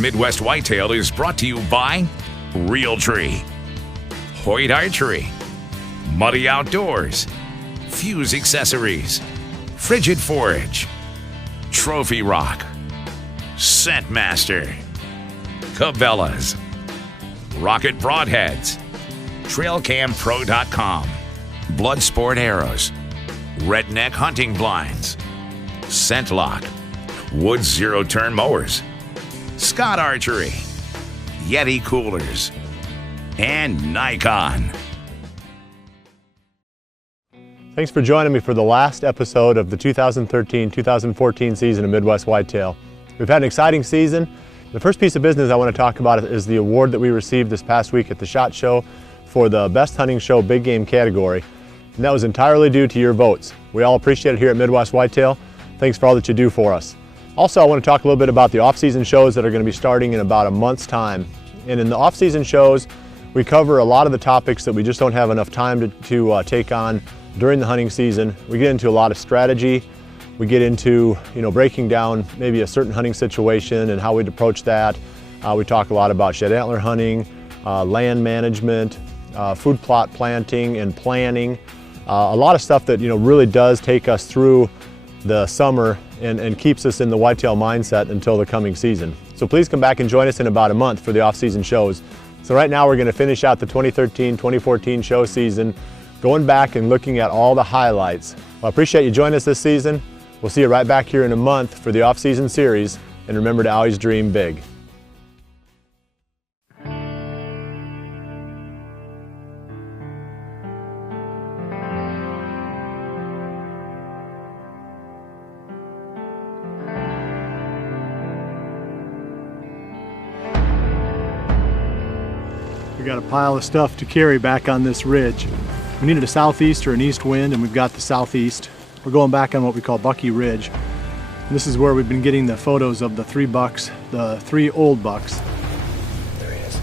Midwest Whitetail is brought to you by Realtree, Hoyt Archery, Muddy Outdoors, Fuse Accessories, Frigid Forage, Trophy Rock, Scentmaster, Cabela's, Rocket Broadheads, TrailCamPro.com, Bloodsport Arrows, Redneck Hunting Blinds, ScentLock, Woods Zero Turn Mowers, Scott Archery, Yeti Coolers, and Nikon. Thanks for joining me for the last episode of the 2013-2014 season of Midwest Whitetail. We've had an exciting season. The first piece of business I want to talk about is the award that we received this past week at the SHOT Show for the Best Hunting Show Big Game category. And that was entirely due to your votes. We all appreciate it here at Midwest Whitetail. Thanks for all that you do for us. Also, I want to talk a little bit about the off-season shows that are going to be starting in about a month's time. And in the off-season shows, we cover a lot of the topics that we just don't have enough time to take on during the hunting season. We get into a lot of strategy. We get into, breaking down maybe a certain hunting situation and how we'd approach that. We talk a lot about shed antler hunting, land management, food plot planting and planning. A lot of stuff that really does take us through the summer and keeps us in the whitetail mindset until the coming season. So please come back and join us in about a month for the off-season shows. So right now we're going to finish out the 2013-2014 show season, going back and looking at all the highlights. Well, I appreciate you joining us this season. We'll see you right back here in a month for the off-season series, and remember to always dream big. We got a pile of stuff to carry back on this ridge. We needed a southeast or an east wind, and we've got the southeast. We're going back on what we call Bucky Ridge. And this is where we've been getting the photos of the 3 bucks, the 3 old bucks. There he is.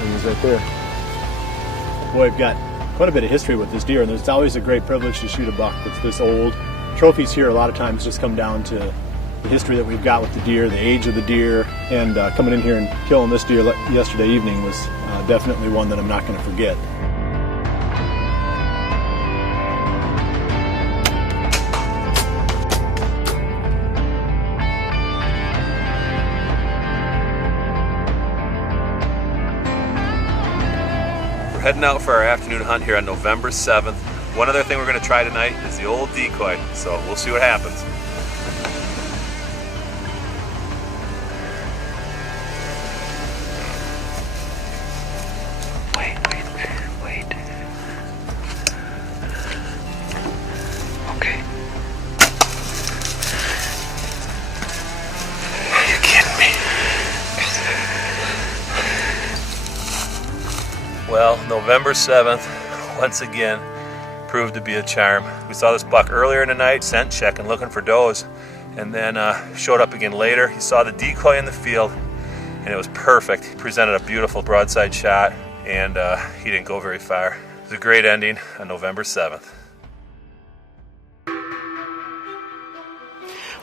He's right there. Boy, we've got quite a bit of history with this deer, and it's always a great privilege to shoot a buck that's this old. Trophies here a lot of times just come down to the history that we've got with the deer, the age of the deer, and coming in here and killing this deer yesterday evening was definitely one that I'm not going to forget. We're heading out for our afternoon hunt here on November 7th. One other thing we're going to try tonight is the old decoy, so we'll see what happens. Wait. Okay. Are you kidding me? Well, November 7th, once again, proved to be a charm. We saw this buck earlier in the night, scent checking, looking for does, and then showed up again later. He saw the decoy in the field, and it was perfect. He presented a beautiful broadside shot, and he didn't go very far. It was a great ending on November 7th.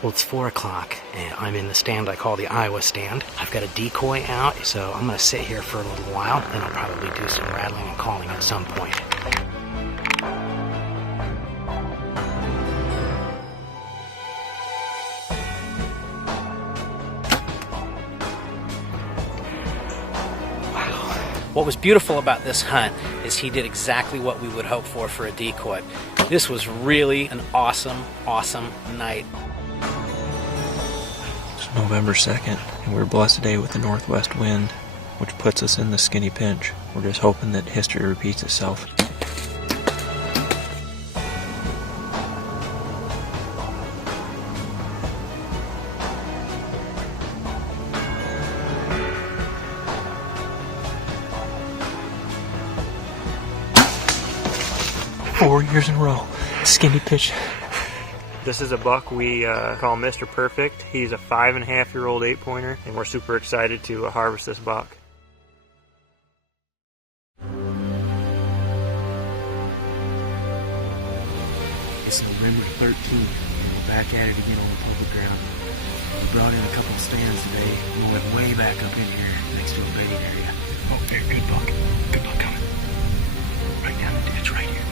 Well, it's 4 o'clock, and I'm in the stand I call the Iowa stand. I've got a decoy out, so I'm going to sit here for a little while, then I'll probably do some rattling and calling at some point. What was beautiful about this hunt is he did exactly what we would hope for a decoy. This was really an awesome night. It's November 2nd, and we're blessed today with the northwest wind, which puts us in the skinny pinch. We're just hoping that history repeats itself. Four years in a row, skinny pitch This is a buck we call Mr. Perfect. He's a 5.5-year-old 8-pointer, and we're super excited to harvest this buck. It's November 13th. We're back at it again on the public ground. We brought in a couple of stands today. We went way back up in here next to a bedding area. Oh, there, good buck. Good buck coming. Right down the ditch, right here.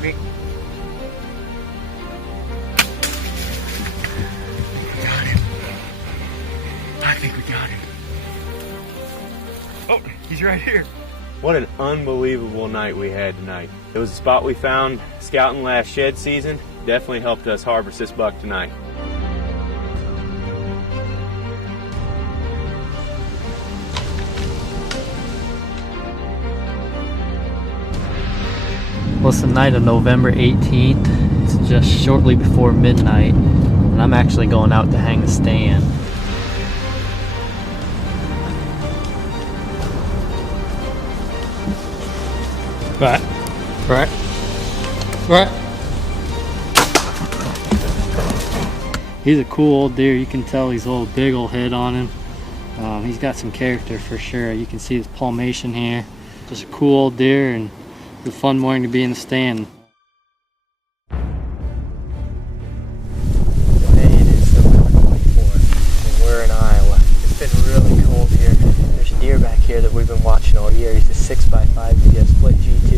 Rick. I think we got him. Oh, he's right here. What an unbelievable night we had tonight. It was a spot we found scouting last shed season. Definitely helped us harvest this buck tonight. Well, it's the night of November 18th. It's just shortly before midnight, and I'm actually going out to hang the stand. Right. He's a cool old deer. You can tell he's a little big old head on him. He's got some character for sure. You can see his palmation here. Just a cool old deer, and it's a fun morning to be in the stand. Today it is November 24th, and we're in Iowa. It's been really cold here. There's a deer back here that we've been watching all year. He's a 6x5 VS split G2.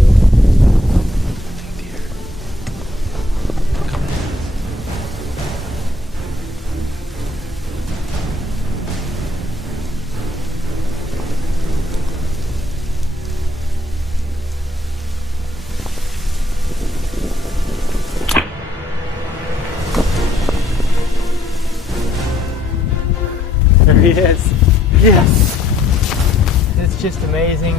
There he is. Yes! It's just amazing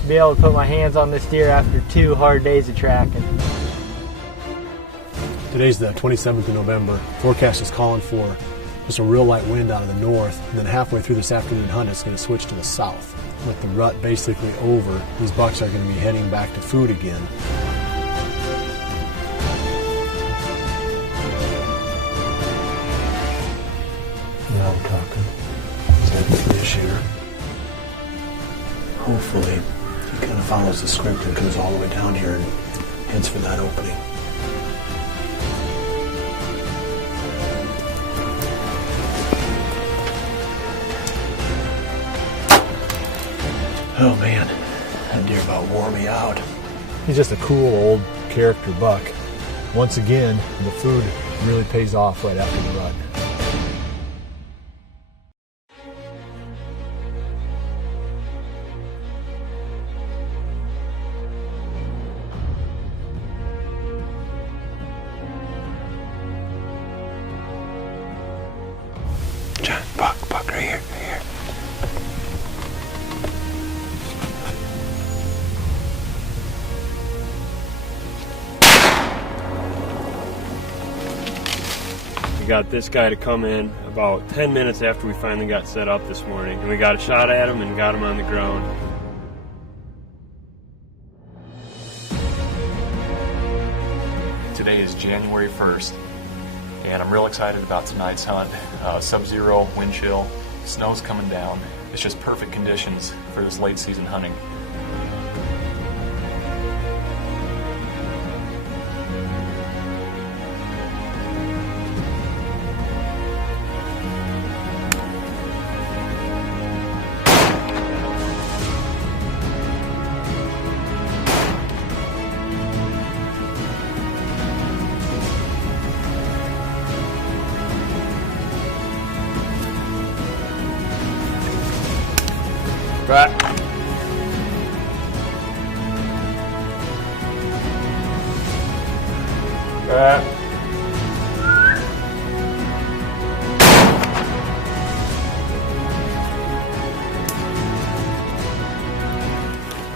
to be able to put my hands on this deer after 2 hard days of tracking. Today's the 27th of November. Forecast is calling for just a real light wind out of the north, and then halfway through this afternoon hunt it's going to switch to the south. With the rut basically over, these bucks are going to be heading back to food again. Now we're talking 73-ish here. Hopefully he kind of follows the script and comes all the way down here and heads for that opening. Oh man, that deer about wore me out. He's just a cool old character buck. Once again, the food really pays off right after the rut. John, buck right here, We got this guy to come in about 10 minutes after we finally got set up this morning, and we got a shot at him and got him on the ground. Today is January 1st, and I'm real excited about tonight's hunt. Sub-zero, wind chill, snow's coming down. It's just perfect conditions for this late season hunting. Right.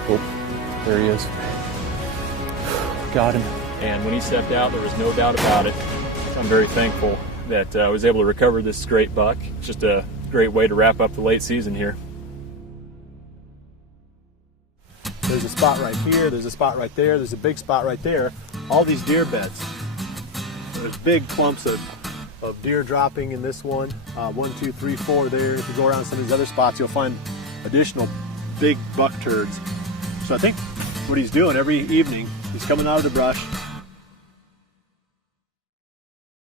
Oh, there he is. Got him. And when he stepped out, there was no doubt about it. I'm very thankful that I was able to recover this great buck. It's just a great way to wrap up the late season here. There's a spot right here, there's a spot right there, there's a big spot right there. All these deer beds. There's big clumps of deer dropping in this one. 1, 2, 3, 4 there. If you go around some of these other spots, you'll find additional big buck turds. So I think what he's doing every evening, he's coming out of the brush,